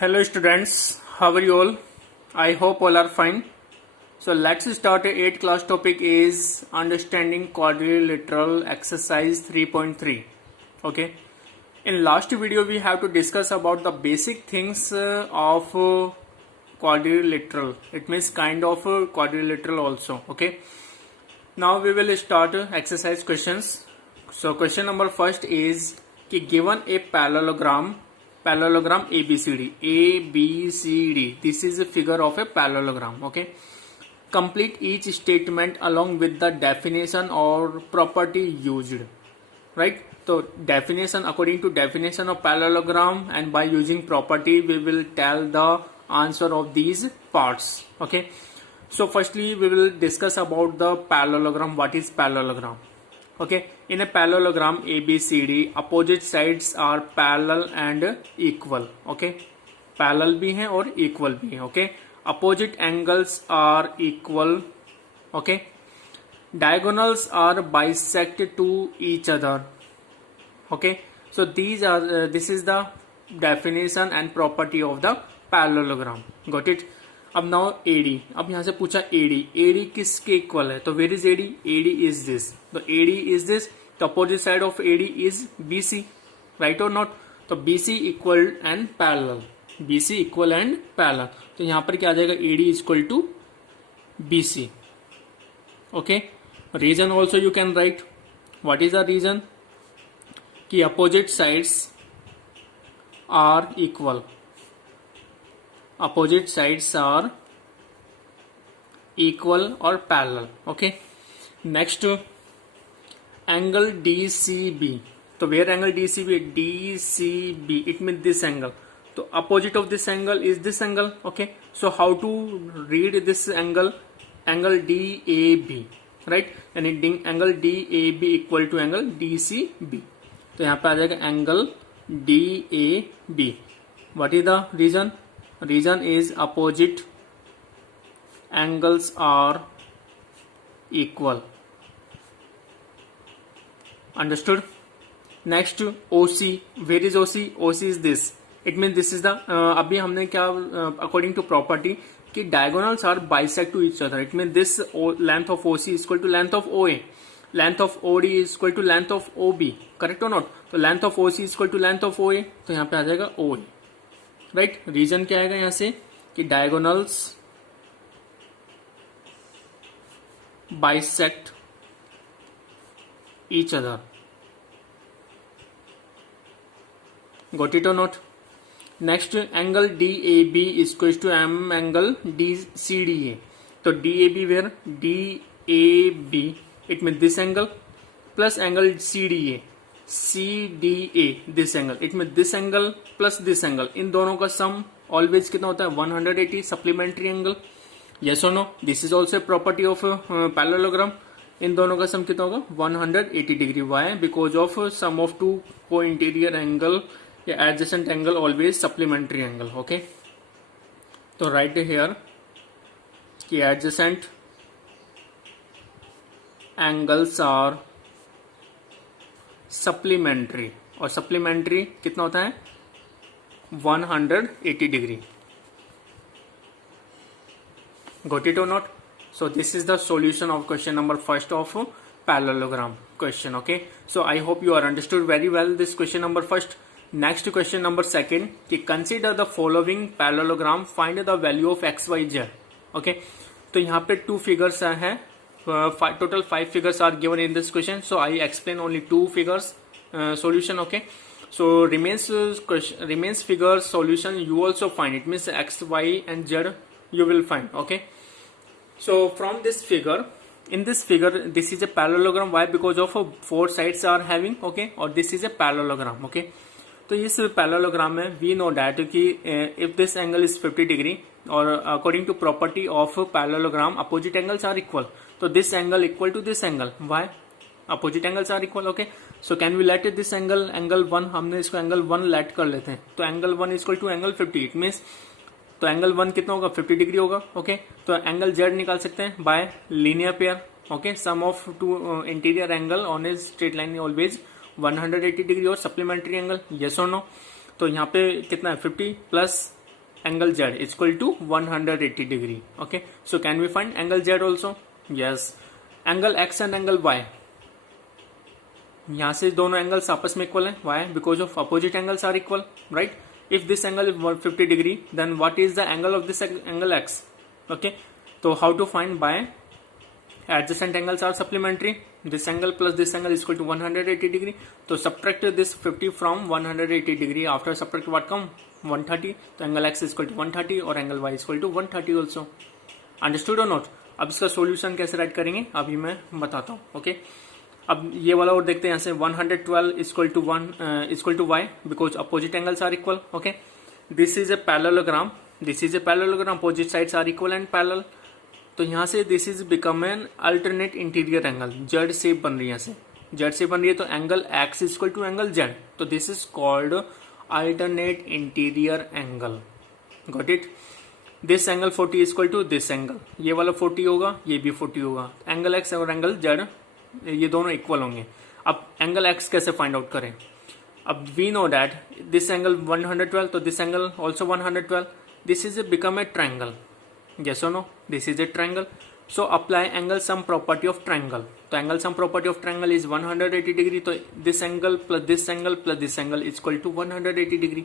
Hello students, how are you all? I hope all are fine. So let's start. 8th class topic is understanding quadrilateral exercise 3.3. Okay. In last video we have to discuss about the basic things of quadrilateral. It means kind of quadrilateral also. Okay. Now we will start exercise questions. So question number first is कि given a parallelogram ABCD. This is a figure of a parallelogram. Okay. Complete each statement along with the definition or property used. Right. So definition, according to definition of parallelogram, and by using property we will tell the answer of these parts. Okay. So firstly we will discuss about the parallelogram. What is parallelogram? Okay, in a parallelogram ABCD, opposite sides are parallel and equal. Okay, parallel भी हैं और equal भी हैं. Okay, opposite angles are equal. Okay, diagonals are bisect to each other. Okay, so this is the definition and property of the parallelogram. Got it? अब now AD, अब यहां से पूछा एडी किसके इक्वल है, तो where is AD is this, तो AD is this, तो opposite side of AD is BC, right और नॉट, तो BC equal and parallel, BC equal and parallel, तो यहां पर क्या आ जाएगा, AD is equal to BC. Okay, reason also you can write. What is the reason? कि opposite sides are equal, opposite sides are equal or parallel. Okay, next angle DCB, so where angle DCB, it means this angle, so opposite of this angle is this angle. Okay, so how to read this angle DAB, right? and angle DAB equal to angle DCB, तो यहाँ पे आ जाएगा angle DAB. what is the reason? Reason is opposite angles are equal. Understood? Next OC, where is OC? OC is this. It means this is the अभी हमने क्या according to property कि diagonals are bisect to each other. It means this length of OC is equal to length of OA. Length of OD is equal to length of OB. Correct or not? तो length of OC is equal to length of OA. तो यहाँ पे आ जाएगा OA. Right, reason क्या आएगा यहां से कि diagonals bisect each other. Got it और नॉट? Next angle DAB is equal to M angle DCDA, तो DAB where DAB it mean this angle plus angle CDA this angle, it mean this angle plus this angle, इन दोनों का sum always कितना होता है 180 supplementary angle. Yes और no? This is also property of parallelogram. इन दोनों का सम कितना होगा 180 degree. Y? Because of sum of two को इंटीरियर एंगल या adjacent angle always supplementary angle. Okay, तो राइट हियर कि एडजेसेंट एंगल्स आर सप्लीमेंट्री, और सप्लीमेंट्री कितना होता है 180 डिग्री. गॉट इट और not? So this is the solution of question number first of parallelogram question. Okay, so I hope you are understood very well this question number first. Next question number second कि consider the following parallelogram, find the value of XYZ. Okay, तो यहाँ पे two figures है, total 5 figures are given in this question, so I explain only 2 figures solution. Okay, so remains figure solution you also find, it means X, Y and Z you will find. Okay, so from this figure, in this figure this is a parallelogram. Why? Because of 4 sides are having. Okay, or this is a parallelogram. Okay, तो इस parallelogram में we know that कि if this angle is 50 degree और according to property of parallelogram opposite angles are equal, तो this angle equal to this angle. Why? Opposite angles are equal. Okay, so can we let this angle 1, हमने इसको angle 1 late कर लेते हैं, तो angle 1 equal to angle 50. It means तो angle 1 कितना होगा 50 डिग्री होगा. ओके, तो एंगल Z निकाल सकते हैं by linear pair. Okay, sum of two interior angle on a straight line always 180 degree और सप्लीमेंट्री एंगल. यस और नो? तो यहाँ पे कितना है 50 plus angle z is equal to 180 degree. Okay, so can we find angle z also? Yes. Angle x and angle y, यहाँ से दोनों एंगल्स आपस में इक्वल है. Why? Because of opposite angles are equal, right? If this angle is 150 degree, then what is the angle of this angle x? Okay, so how to find? By adjacent angles are supplementary. This angle plus this angle is equal to 180 degree. So subtract this 50 from 180 degree. After subtract what come? 130. तो angle x is equal to 130 और angle y is equal to 130 also. Understood or not? अब इसका solution कैसे right करेंगे अभी मैं बताता हूँ. ओके, अब ये वाला और देखते हैं. यहाँ से 112 equal to y because opposite angles are equal. Okay, this is a parallelogram. Opposite sides are equal and parallel. तो यहाँ से this is become an alternate interior angle. Z shape बन रही है. यहाँ से जेड शेप बन रही है तो angle x is equal to angle z. तो this is called alternate interior angle. Got it? This angle 40 is equal to this angle. ये वाला 40 होगा, ये भी 40 होगा. एंगल एक्स और एंगल जेड ये दोनों इक्वल होंगे. अब एंगल एक्स कैसे फाइंड आउट करें? अब we know that this angle 112, तो this angle also 112. This is become a triangle. Yes or no? This is a triangle. So apply angle sum property of triangle. तो angle sum property of triangle is 180 degree. तो this angle plus this angle plus this angle is equal to 180 degree.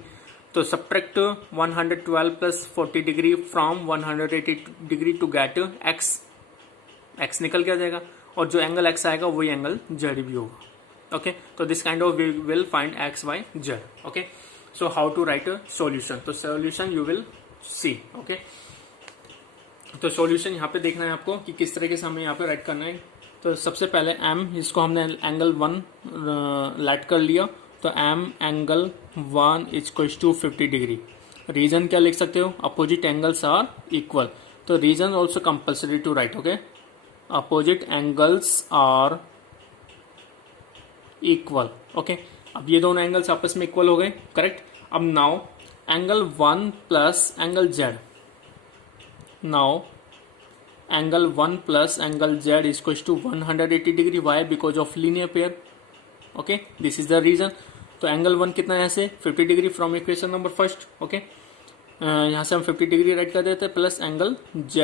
तो subtract 112 plus 40 degree from 180 degree to get x. x निकल के आ जाएगा और जो angle x आएगा वही एंगल z भी होगा. ओके, तो this kind of we will find x y z. Okay, so how to write a solution? तो solution you will see. Okay, तो सॉल्यूशन यहाँ पे देखना है आपको कि किस तरीके से हमें यहाँ पे राइट करना है. तो सबसे पहले m, इसको हमने एंगल 1 लाइट कर लिया. तो m angle 1 is equal to 50 degree. Reason क्या लिख सकते हो? Opposite angles are equal. तो reason also compulsory to write. Okay, opposite angles are equal. Okay, अब ये दोनों एंगल्स आपस में इक्वल हो गए. करेक्ट. अब now angle 1 plus angle z. Now angle 1 plus angle z is equal to 180 degree. Why? Because of linear pair. Okay, this is the reason. तो angle 1 कितना है? यहाँ से 50 degree from equation number first. Okay, यहाँ से हम 50 degree write कर देते हैं plus angle z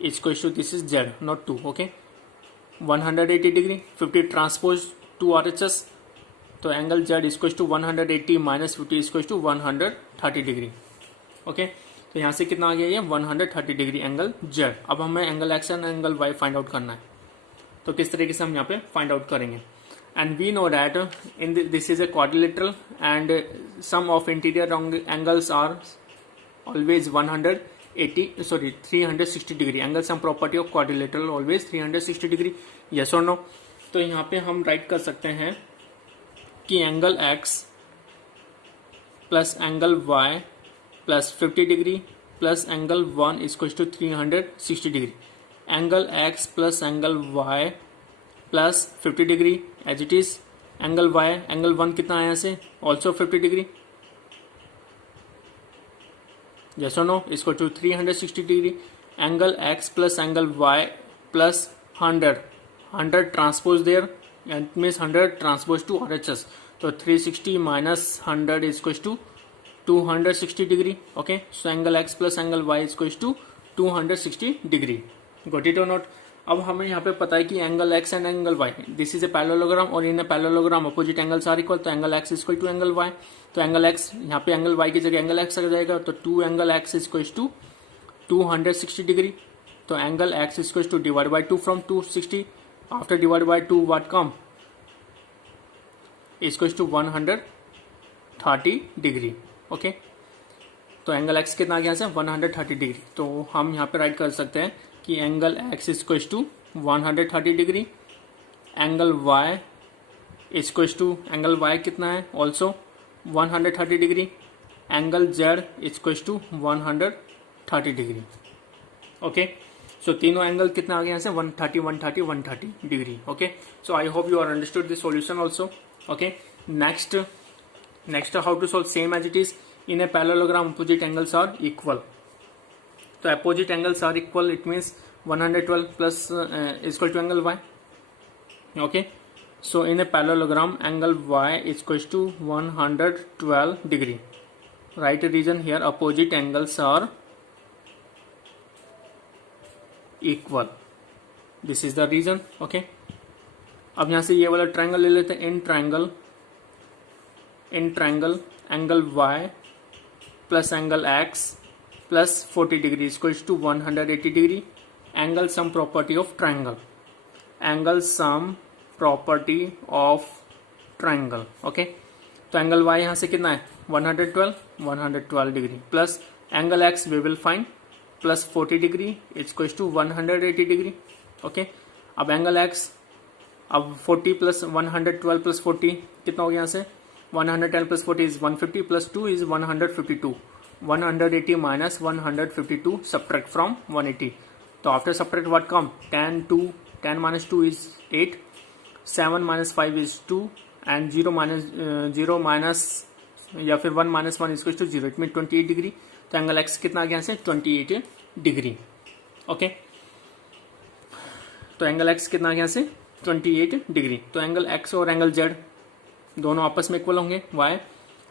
is equal to this is z not 2. Okay, 180 degree 50 transpose to RHS. तो angle z is equal to 180 minus 50 is equal to 130 degree. Okay, तो यहाँ से कितना आ गया? ये 130 डिग्री एंगल z. अब हमें angle x and angle y find out करना है. तो किस तरीके से हम यहाँ पे फाइंड आउट करेंगे? And we know that in this is a quadrilateral and sum of interior angles are always 360 degree. Angle sum property of quadrilateral always 360 degree. Yes और नो? तो यहाँ पे हम राइट कर सकते हैं कि angle x plus angle y plus 50 degree plus angle 1 is equal to 360 degree. Angle x plus angle y plus 50 degree as it is. Angle y, angle 1 कितना है यहाँ से? Also 50 degree. यस और नो? Is equal to 360 degree. Angle x plus angle y plus 100 transpose there. It means 100 transpose to RHS. तो 360 minus 100 is equal to 260 degree. Okay, so angle x plus angle y is equal to 260 degree. Got it और not? अब हमें यहाँ पे पता है कि angle x and angle y, this is a parallelogram और in a parallelogram opposite angles are equal. तो angle x is equal to angle y. तो एंगल x यहाँ पे एंगल y की जगह एंगल x आ जाएगा. तो 2 angle x is equal to 260 degree. तो angle x is equal to divide by 2 from 260. After divide by 2 what come? Is equal to 130 degree. Okay, तो angle x कितना आ गया है? 130 डिग्री. तो हम यहाँ पे राइट कर सकते हैं कि angle x is equal to 130 degree. Angle y is equal to angle y कितना है? Also 130 degree. Angle z is equal to 130 degree. Okay, so तीनों एंगल कितना आ गया है? 130 130 130 degree. Okay, so I hope you are understood this solution also. Okay, next how to solve? same as it is. in a parallelogram opposite angles are equal. So opposite angles are equal, it means 112 plus is equal to angle y. Okay, so in a parallelogram angle y is equal to 112 degree. write a reason here, opposite angles are equal. This is the reason. Okay, अब यहाँ से ये वाला triangle ले लेते हैं. In triangle angle y plus angle x plus 40 degree equals to 180 degree. Angle sum property of triangle, angle sum property of triangle. Okay, तो angle y यहाँ से कितना है 112 degree plus angle x we will find plus 40 degree equals to 180 degree. Okay, अब angle x, अब 40 plus 112 plus 40 कितना हो गया यहाँ से 110 plus 40 is 150 plus 2 is 152. 180 minus 152 subtract from 180. तो after subtract what come 10 minus 2 is 8, 7 minus 5 is 2 and 0 minus या फिर 1 minus 1 is to 0. It mean 28 degree. तो एंगल एक्स कितना आ गया से 28 डिग्री. ओके, तो एंगल एक्स कितना आ गया से 28 डिग्री. तो एंगल एक्स और एंगल जेड दोनों आपस में इक्वल होंगे. Why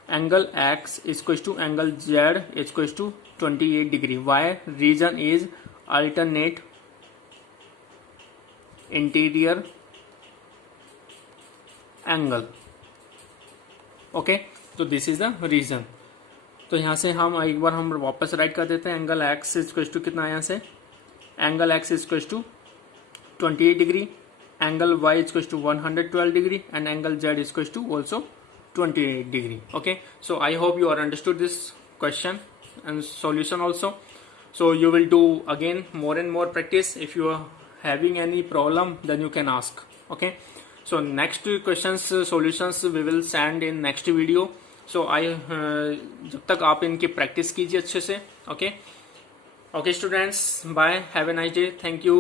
angle x equal to angle z equal to 28 degree. Why reason is alternate interior angle. Okay, तो दिस इज द रीजन. तो यहां से हम एक बार हम वापस राइट कर देते हैं. एंगल एक्स इक्वल टू कितना यहां से angle x equal to 28 degree, angle y is equals to 112 degree and angle z is equals to also 28 degree. Okay, so I hope you are understood this question and solution also. So you will do again more and more practice. If you are having any problem then you can ask. Okay, so next questions solutions we will send in next video. So I जब तक आप इनकी practice कीजिए अच्छे से. Okay, okay students, bye, have a nice day, thank you.